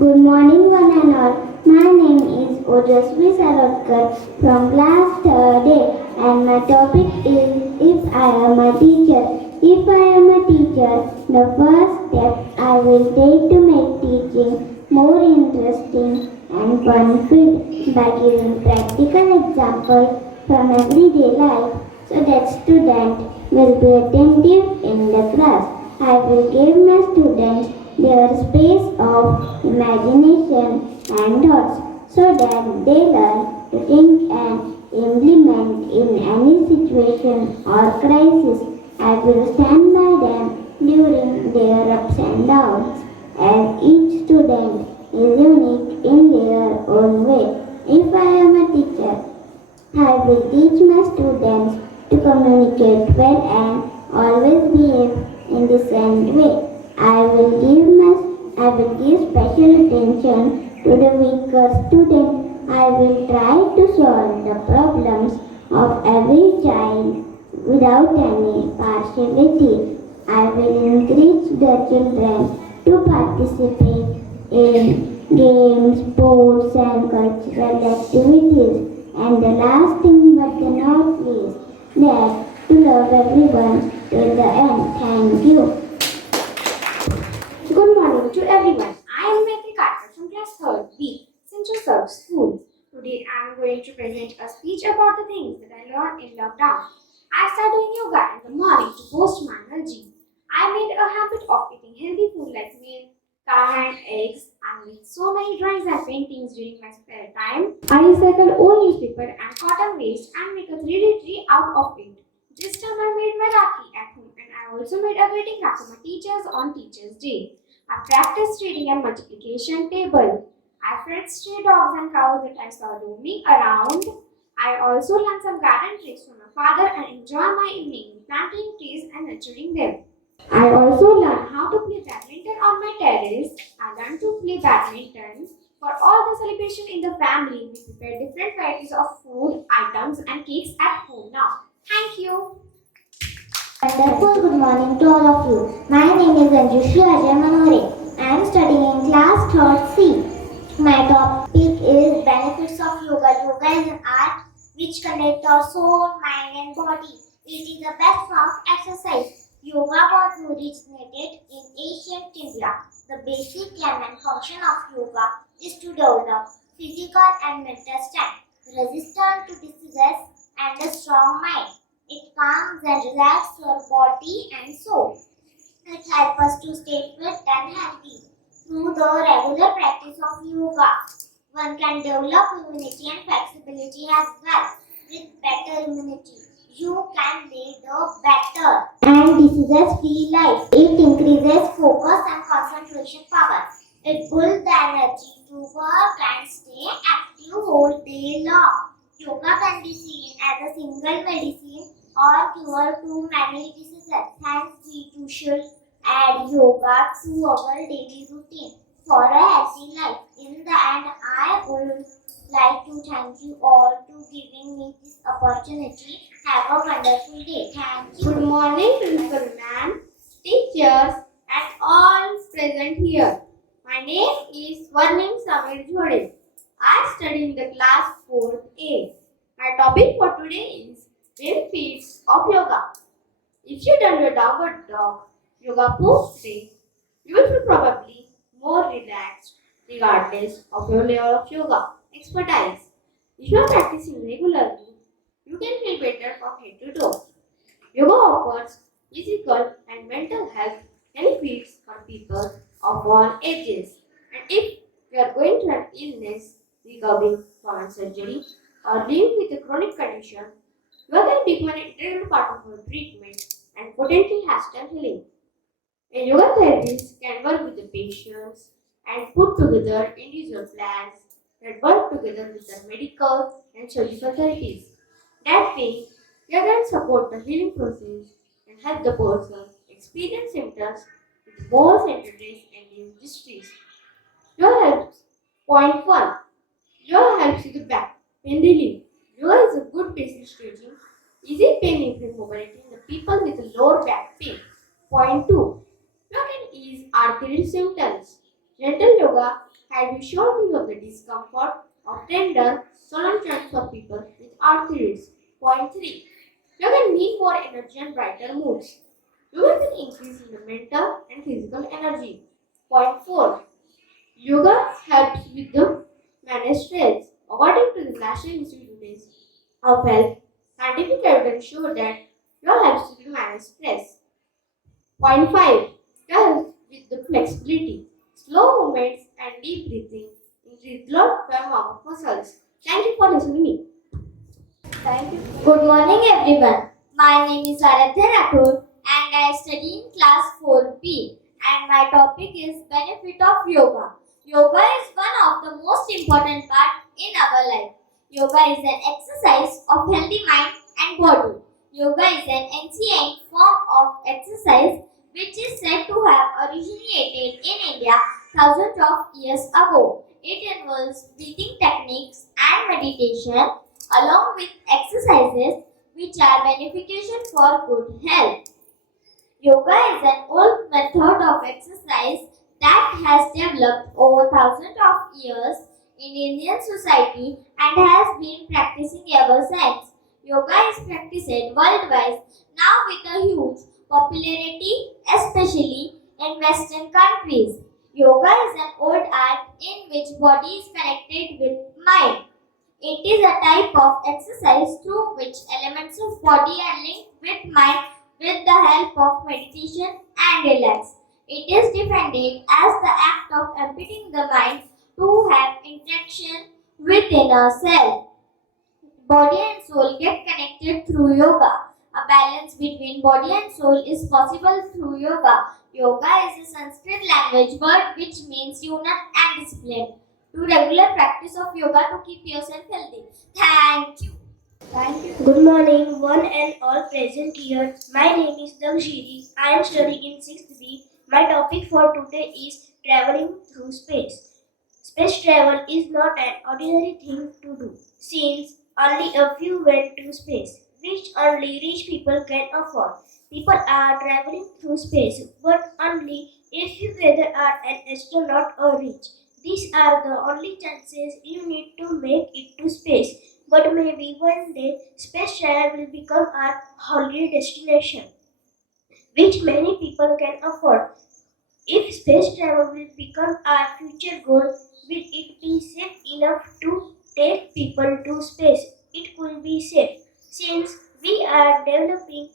Good morning, one and all. My name is Ojasvi Salotkar from class 3rd A, and my topic is If I am a teacher. If I am a teacher, the first step I will take to make teaching more interesting and fun-filled by giving practical examples from everyday life so that students will be attentive in the class. I will give my students their space of imagination and thoughts so that they learn to think and implement in any situation or crisis. I will stand by them during their ups and downs as each student is unique in their own way. If I am a teacher, I will teach my students to communicate well and always behave in the same way. I will give special attention to the weaker student. I will try to solve the problems of every child without any partiality. I will encourage the children to participate in games, sports and cultural activities. And the last thing but the not least, that to love everyone till the end. Thank you. Good morning to everyone. I am Maitri Carter from class 3rd B, Central Serve School. Today I am going to present a speech about the things that I learned in lockdown. I started doing yoga in the morning to boost my energy. I made a habit of eating healthy food like milk, curd, eggs. I made so many drawings and paintings during my spare time. I recycled old newspaper and cotton waste and make a 3D tree out of it. This time I made my Rakhi at home and I also made a greeting card for my teachers on Teachers' Day. I practiced reading and multiplication table. I fed stray dogs and cows that I saw roaming around. I also learned some garden tricks from my father and enjoy my evening planting trees and nurturing them. I also learned how to play badminton on my terrace. I learned to play badminton. For all the celebration in the family, we prepare different varieties of food, items and cakes at home now. Thank you. Wonderful good morning to all of you. My name is Anjushri Ajay Manore. I am studying in class 3rd C. My topic is benefits of yoga. Yoga is an art which connects our soul, mind and body. It is the best form of exercise. Yoga was originated in ancient India. The basic aim and function of yoga is to develop physical and mental strength, resistance to diseases and a strong mind. It calms and relaxes your body and soul. It helps us to stay fit and healthy. Through the regular practice of yoga, one can develop immunity and flexibility as well. With better immunity, you can lead a better and disease-free life. It increases focus and concentration power. It builds the energy to work and stay active whole day long. Yoga can be seen as a single medicine or cure to many diseases. Hence, we too should add yoga to our daily routine for a healthy life. In the end, I would like to thank you all to giving me this opportunity. Have a wonderful day. Thank you. Good morning, Principal Ma'am, teachers, and all present here. My name is Swarnim Samir Jhode. I study in the class 4th A. My topic for today is benefits of yoga. If you done your downward dog yoga pose today, you will feel probably more relaxed regardless of your level of yoga expertise. If you are practicing regularly, you can feel better from head to toe. Yoga offers physical and mental health benefits for people of all ages. And if you are going through an illness, recovering from a surgery, or living with a chronic condition, yoga can become an integral part of your treatment and potentially hashtag healing. A yoga therapist can work with the patients and put together individual plans that work together with the medical and surgical therapies. That way, yoga can support the healing process and help the person experience symptoms with more centeredness and reduce distress. Yoga helps. Point 1. Yoga helps with the back pain relief. Yoga is a good basic stretching, easy pain improve mobility in the people with lower back pain. Point 2. Yoga can ease arthritis symptoms. Gentle yoga had you shown you of the discomfort of tender solutions for people with arthritis. Point 3. You will need more energy and brighter moods. You will be increase in the mental and physical energy. Point 4. Yoga helps with the manage stress. According to the National Institute of Health, scientific evidence show that yoga helps to manage stress. Point 5. Helps with the flexibility. Slow movements and deep breathing increase blood flow of muscles. Thank you for listening to me. Thank you. Good morning, everyone. My name is Aradhya Rathod and I study in class 4B. And my topic is benefit of yoga. Yoga is one of the most important part in our life. Yoga is an exercise of healthy mind and body. Yoga is an ancient form of exercise which is said to have originated in India thousands of years ago. It involves breathing techniques and meditation along with exercises which are beneficial for good health. Yoga is an old method of exercise that has developed over thousands of years in Indian society and has been practicing ever since. Yoga is practiced worldwide now with a huge popularity, especially in Western countries. Yoga is an old art in which body is connected with mind. It is a type of exercise through which elements of body are linked with mind with the help of meditation and relax. It is defended as the act of emptying the mind to have interaction with inner self. Body and soul get connected through yoga. A balance between body and soul is possible through yoga. Yoga is a Sanskrit language word which means unit and discipline. Do regular practice of yoga to keep yourself healthy. Thank you. Thank you. Good morning, one and all present here. My name is Dakshiri. I am studying in 6th B. My topic for today is traveling through space. Space travel is not an ordinary thing to do, since only a few went to space, which only rich people can afford. People are traveling through space, but only if you either are an astronaut or rich. These are the only chances you need to make it to space. But maybe one day space travel will become our holiday destination, which many people can afford. If space travel will become our future goal, will it be safe enough to take people to space? It could be safe since we are developing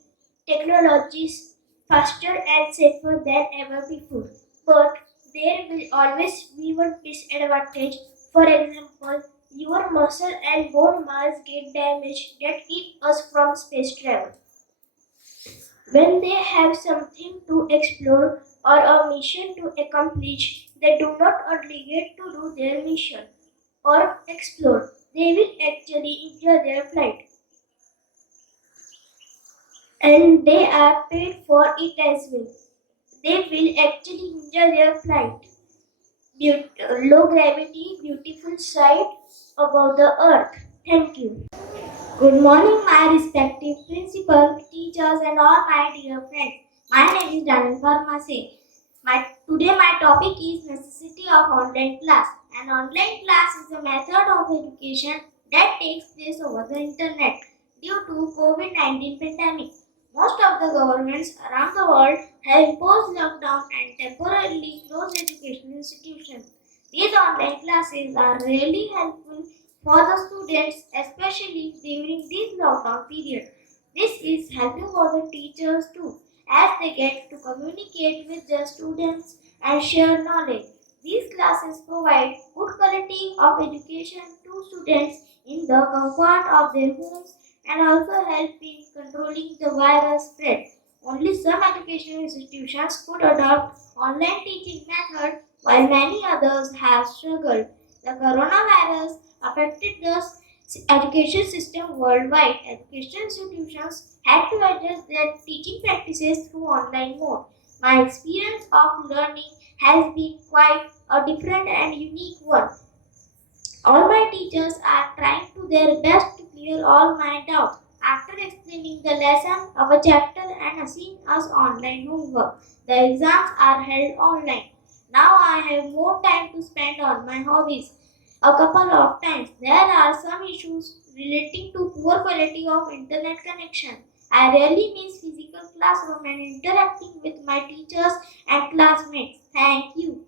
technologies faster and safer than ever before. But there will always be one disadvantage. For example, your muscle and bone mass get damaged that keep us from space travel. When they have something to explore or a mission to accomplish, they do not only get to do their mission or explore, they will actually enjoy their flight and they are paid for it as well. They will actually enjoy their flight. Low gravity, beautiful sight above the earth. Thank you. Good morning, my respective principal, teachers, and all my dear friends. My name is Daniel Farmase. Today my topic is necessity of online class. An online class is a method of education that takes place over the internet due to COVID-19 pandemic. Most of the governments around the world have imposed lockdown and temporarily closed educational institutions. These online classes are really helpful for the students, especially during this lockdown period. This is helping for the teachers too, as they get to communicate with their students and share knowledge. These classes provide good quality of education to students in the comfort of their homes and also help in controlling the virus spread. Only some educational institutions could adopt online teaching method while many others have struggled. The coronavirus affected the education system worldwide. Education institutions had to adjust their teaching practices through online mode. My experience of learning has been quite a different and unique one. All my teachers are trying to their best to clear all my doubts. After explaining the lesson of a chapter and assigning us online homework, the exams are held online. Now I have more time to spend on my hobbies. A couple of times there are some issues relating to poor quality of internet connection. I really miss physical classroom and interacting with my teachers and classmates. Thank you.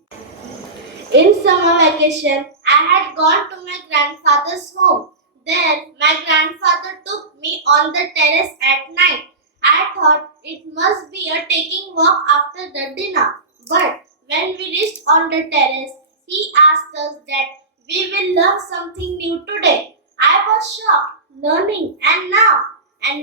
In summer vacation, I had gone to my grandfather's home. There, my grandfather took me on the terrace at night. I thought it must be a taking walk after the dinner. But when we reached on the terrace, he asked us that we will learn something new today. I was shocked, learning, and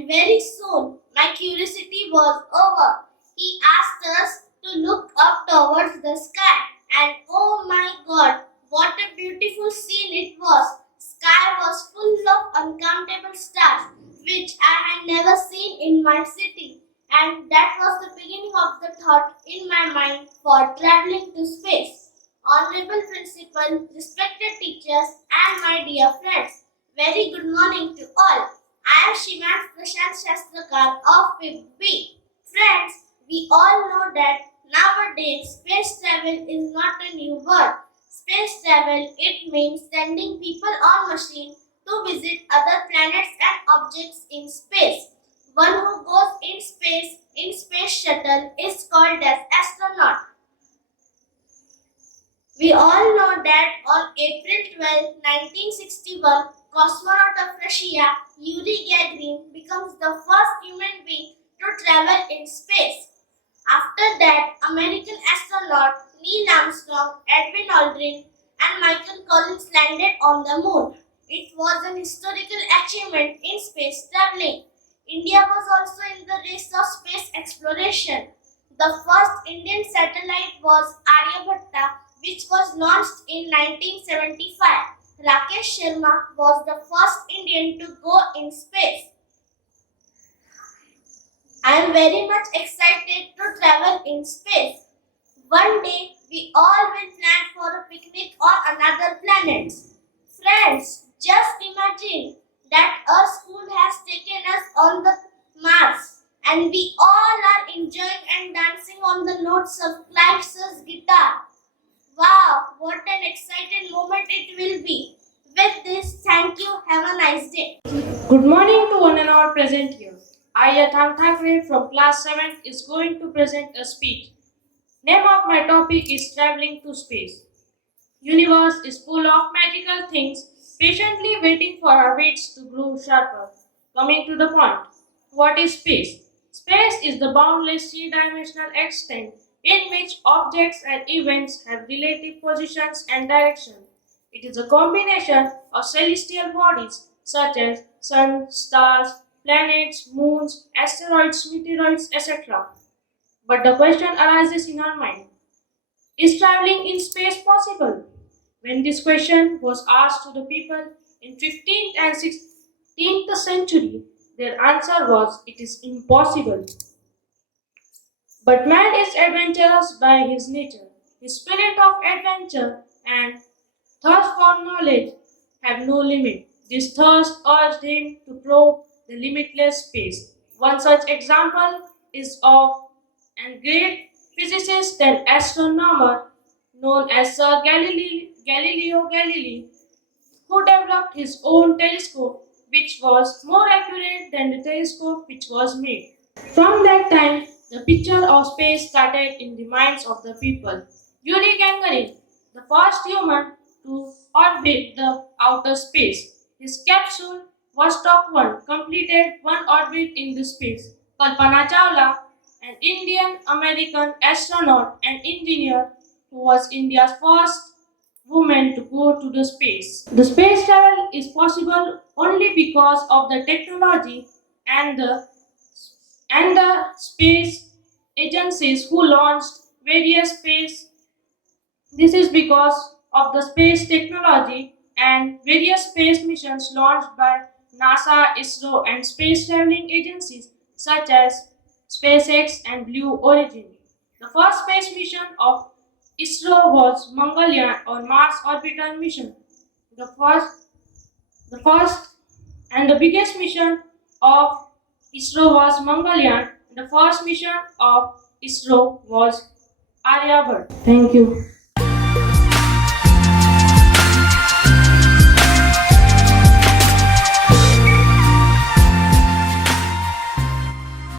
very soon, my curiosity was over. He asked us to look up towards the sky, and oh my god, what a beautiful scene it was! Sky was full of uncountable stars, which I had never seen in my city, and that was the beginning of the thought in my mind for traveling to space. Honorable Principal, respected teachers, and my dear friends, very good morning to all. I am Shriman Prashant Shastrakar of 5th B. Friends, we all know that nowadays space travel is not a new word. Space travel, it means sending people on machine to visit other planets and objects in space. One who goes in space shuttle is called as astronaut. We all know that on April 12, 1961, cosmonaut of Russia, Yuri Gagarin, becomes the first human being to travel in space. After that, American astronaut Neil Armstrong, Edwin Aldrin, and Michael Collins landed on the moon. It was an historical achievement in space traveling. India was also in the race of space exploration. The first Indian satellite was Aryabhatta, which was launched in 1975. Rakesh Sharma was the first Indian to go in space. I am very much excited to travel in space. One day we all will plan for a picnic on another planet. Friends, just imagine that our school has taken us on the Mars and we all are enjoying and dancing on the notes of Clive's guitar. Wow, what an exciting moment it will be. With this, thank you. Have a nice day. Good morning to one and all present here. I, Yathan Thakre from class 7 is going to present a speech. Name of my topic is traveling to space. Universe is full of magical things, patiently waiting for our weights to grow sharper. Coming to the point, what is space? Space is the boundless three-dimensional extent in which objects and events have relative positions and direction. It is a combination of celestial bodies such as sun, stars, planets, moons, asteroids, meteoroids, etc. But the question arises in our mind, is traveling in space possible? When this question was asked to the people in 15th and 16th century, their answer was it is impossible. But man is adventurous by his nature. His spirit of adventure and thirst for knowledge have no limit. This thirst urged him to probe the limitless space. One such example is of a great physicist and astronomer known as Sir Galileo Galilei, who developed his own telescope, which was more accurate than the telescope which was made. From that time, the picture of space started in the minds of the people. Yuri Gagarin, the first human to orbit the outer space. His capsule Vostok 1 completed one orbit in the space. Kalpana Chawla, an Indian American astronaut and engineer who was India's first woman to go to the space. The space travel is possible only because of the technology and the space agencies who launched various space. This is because of the space technology and various space missions launched by NASA, ISRO, and space traveling agencies such as SpaceX and Blue Origin. The first space mission of ISRO was Mangalyaan or Mars orbital mission. The first and the biggest mission of ISRO was Mangalyaan. The first mission of ISRO was Aryabhat. Thank you.